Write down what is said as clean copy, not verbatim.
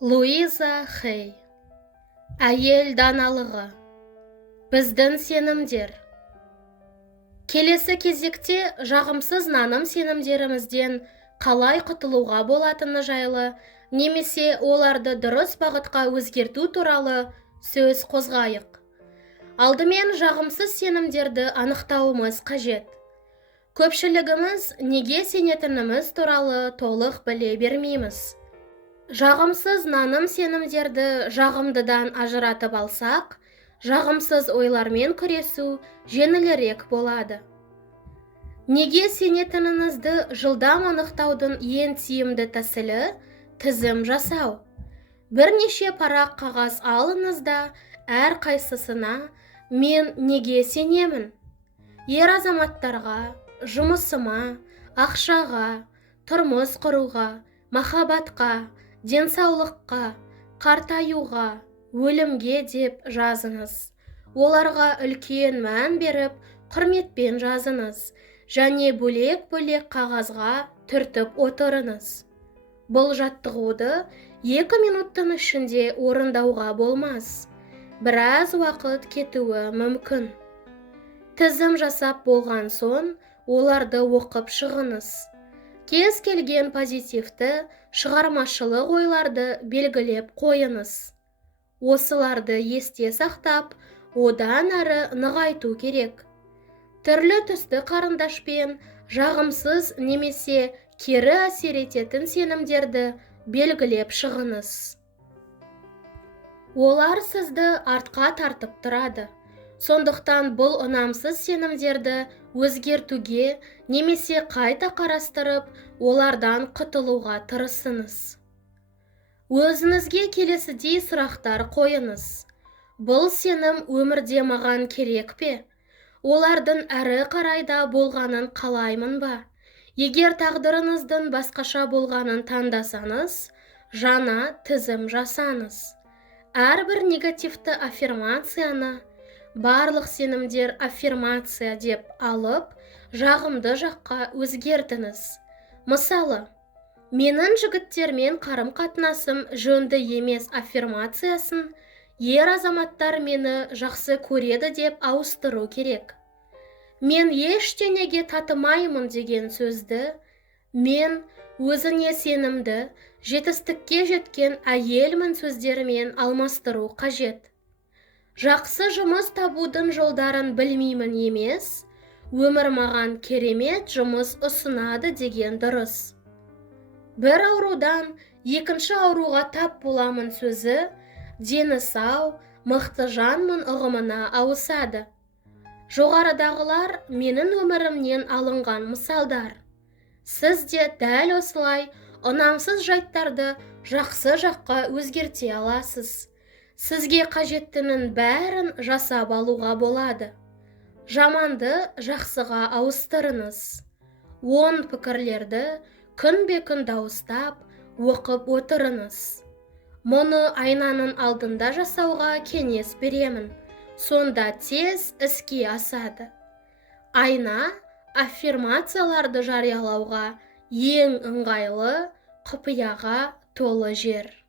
Луиза Хей. Әйел даналығы. Біздің сенімдер. Келесі кезекте жағымсыз наным сенімдерімізден қалай құтылуға болатыны жайлы, немесе оларды дұрыс бағытқа өзгерту туралы сөз қозғайық. Алдымен жағымсыз сенімдерді анықтауымыз қажет. Көпшілігіміз неге сенетініміз туралы толық біле бермейміз. Жағымсыз наным сенімдерді жағымдыдан ажыратып алсақ, жағымсыз ойлармен күресу жеңілірек болады. Неге сенетініңізді жылдам анықтаудың ең тиімді тәсілі тізім жасау. Бірнеше парақ қағаз алыңыз да әр қайсысына мен неге сенемін? Ер азаматтарға, жұмысыма, ақшаға, тұрмыс құруға, махаббатқа, денсаулыққа, қартаюға, өлімге деп жазыңыз. Оларға үлкен мән беріп, құрметпен жазыңыз, және бөлек-бөлек қағазға түртіп отырыңыз. Бұл жаттығуды 2 минуттың ішінде орындауға болмас. Біраз уақыт кетуі мүмкін. Тізім жасап болған соң, оларды оқып шығыңыз. Кез келген позитивті, шығармашылық ойларды белгілеп қойыңыз. Осыларды есте сақтап, одан әрі нығайту керек. Түрлі түсті қарындашпен жағымсыз немесе кері әсер ететін сенімдерді белгілеп шығыңыз. Олар сізді артқа тартып тұрады. Сондықтан бұл ұнамсыз сенімдерді өзгертуге немесе қайта қарастырып, олардан құтылуға тырысыңыз. Өзіңізге келесідей сұрақтар қойыңыз. Бұл сенім өмірде маған керек пе? Олардың әрі қарайда болғанын қалаймын ба? Егер тағдырыңыздың басқаша болғанын таңдасаңыз, жаңа тізім жасаңыз. Әрбір негативті аффирмацияны барлық сенімдер аффирмация деп алып, жағымды жаққа өзгертіңіз. Мысалы, менің жігіттермен қарым-қатынасым жөнді емес аффирмациясын ер азаматтар мені жақсы көреді деп ауыстыру керек. Мен ештеңеге татымаймын деген сөзді мен өзіне сенімді, жетістікке жеткен әйелмін сөздерімен алмастыру қажет. Жақсы жұмыс табудың жолдарын білмеймін емес, өмір маған керемет жұмыс ұсынады деген дұрыс. Бір аурудан екінші ауруға тап боламын сөзі дені сау, мықты жанмын ұғымына ауысады. Жоғарыдағылар менің өмірімнен алынған мысалдар. Сіз де дәл осылай ұнамсыз жайттарды жақсы жаққа өзгерте аласыз. Сізге қажеттінің бәрін жасап алуға болады. Жаманды жақсыға ауыстырыңыз. 10 пікірлерді күнбе-күн дауыстап, оқып отырыңыз. Мұны айнаның алдында жасауға кеңес беремін. Сонда тез іске асады. Айна аффирмацияларды жариялауға ең ыңғайлы, құпияға толы жер.